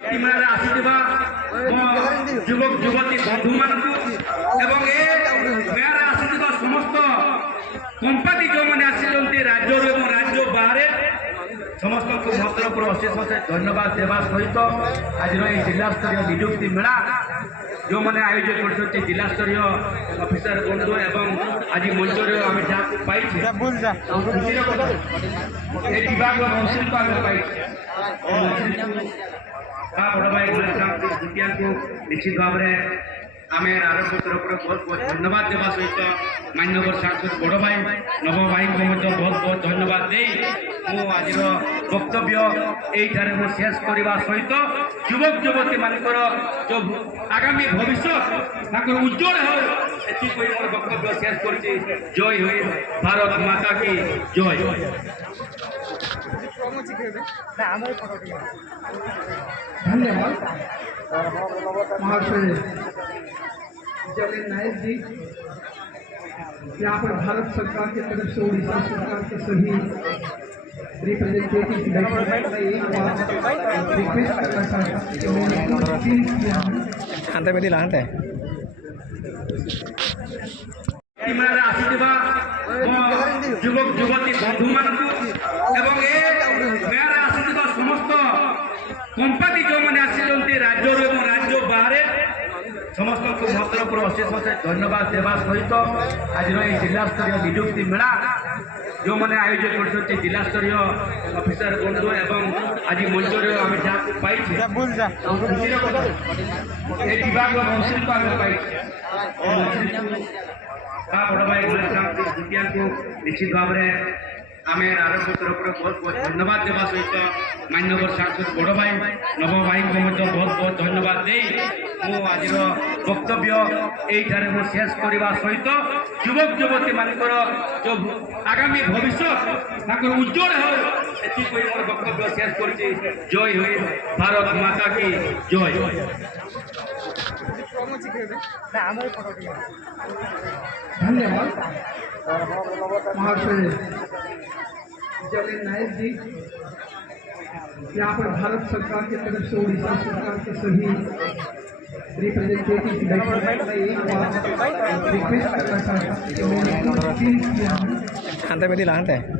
ଟିମାରେ ଆସିଥିବା ଯୁବକ ଯୁବତୀ ବନ୍ଧୁମାନଙ୍କୁ ଏବଂ ଏ ମେଳାରେ ଆସିଥିବା ସମସ୍ତ କମ୍ପାନୀ ଯେଉଁମାନେ ଆସିଛନ୍ତି ରାଜ୍ୟରୁ ଏବଂ ରାଜ୍ୟ ବାହାରେ ସମସ୍ତଙ୍କୁ ଭଦ୍ରପୁର ଅଶେଷ ଅଶେଷ ଧନ୍ୟବାଦ ଦେବା ସହିତ ଆଜିର ଏହି ଜିଲ୍ଲାସ୍ତରୀୟ ନିଯୁକ୍ତି ମେଳା ଯେଉଁମାନେ ଆୟୋଜନ କରିଛନ୍ତି ଜିଲ୍ଲାସ୍ତରୀୟ ଅଫିସର ବନ୍ଧୁ ଏବଂ ଆଜି ମଞ୍ଚରେ ଆମେ ଯାହାକୁ ପାଇଛୁ ଖୁସିର କଥା ଏ ବିଭାଗର ମନ୍ତ୍ରୀଙ୍କୁ ଆମେ ପାଇଛୁ ବଡ଼ ଭାଇ ଦ୍ୱିତୀୟଙ୍କୁ ନିଶ୍ଚିତ ଭାବରେ ଆମେ ଆରମ୍ଭ ତରଫରୁ ବହୁତ ବହୁତ ଧନ୍ୟବାଦ ଦେବା ସହିତ ମାନ୍ୟବର ସାଂସଦ ବଡ଼ ଭାଇ ନବ ଭାଇଙ୍କୁ ମଧ୍ୟ ବହୁତ ବହୁତ ଧନ୍ୟବାଦ ଦେଇ ମୁଁ ଆଜିର ବକ୍ତବ୍ୟ ଏଇଠାରେ ମୁଁ ଶେଷ କରିବା ସହିତ ଯୁବକ ଯୁବତୀମାନଙ୍କର ଯେଉଁ ଆଗାମୀ ଭବିଷ୍ୟତ ତାଙ୍କର ଉଜ୍ଜଳ ହେଉ ସେଥିପାଇଁ ମୋର ବକ୍ତବ୍ୟ ଶେଷ କରୁଛି। ଜୟ ହୋଇ ଭାରତ ମାତା କି ଜୟ। धन्यवाद महाशय जलिन नायक जी। यहाँ पर भारत सरकार की तरफ से उड़ीसा सरकार के सभी रिप्रेजेंटेटिव रिक्वेस्ट करना चाहता ଯୁବକ ଯୁବତୀ ବନ୍ଧୁମାନଙ୍କୁ ଏବଂ ଏ ମେଳାରେ ଆସିଥିବା ସମସ୍ତ କମ୍ପାନୀ ଯେଉଁମାନେ ଆସିଛନ୍ତି ରାଜ୍ୟରୁ ଏବଂ ରାଜ୍ୟ ବାହାରେ ସମସ୍ତଙ୍କୁ ଭଦ୍ରପୁର ଅଶେଷ ଅଶେଷ ଧନ୍ୟବାଦ ଦେବା ସହିତ ଆଜିର ଏହି ଜିଲ୍ଲାସ୍ତରୀୟ ନିଯୁକ୍ତି ମେଳା ଯେଉଁମାନେ ଆୟୋଜନ କରିଛନ୍ତି ଜିଲ୍ଲାସ୍ତରୀୟ ଅଫିସର ବନ୍ଧୁ ଏବଂ ଆଜି ମଞ୍ଚରେ ଆମେ ଯାହାକୁ ପାଇଛୁ ଖୁସିର କଥା ଏ ବିଭାଗର ମନ୍ତ୍ରୀଙ୍କୁ ଆମେ ପାଇଛୁ ବଡ଼ ଭାଇ ଦ୍ୱିତୀୟଙ୍କୁ ନିଶ୍ଚିତ ଭାବରେ ଆମେ ଆରମ୍ଭ ତରଫରୁ ବହୁତ ବହୁତ ଧନ୍ୟବାଦ ଦେବା ସହିତ ମାନ୍ୟବର ସାଂସଦ ବଡ଼ ଭାଇ ନବ ଭାଇଙ୍କୁ ମଧ୍ୟ ବହୁତ ବହୁତ ଧନ୍ୟବାଦ ଦେଇ ମୁଁ ଆଜିର ବକ୍ତବ୍ୟ ଏଇଠାରେ ମୁଁ ଶେଷ କରିବା ସହିତ ଯୁବକ ଯୁବତୀମାନଙ୍କର ଯେଉଁ ଆଗାମୀ ଭବିଷ୍ୟତ ତାଙ୍କର ଉଜ୍ଜଳ ହେଉ ସେଥିପାଇଁ ମୋର ବକ୍ତବ୍ୟ ଶେଷ କରୁଛି। ଜୟ ହୋଇ ଭାରତ ମାତା କି ଜୟ। धन्यवाद महाशय जलिन नायक जी। यहाँ पर भारत सरकार की तरफ से उड़ीसा सरकार के सभी रिप्रेजेंटेटिव रिक्वेस्ट करना चाहता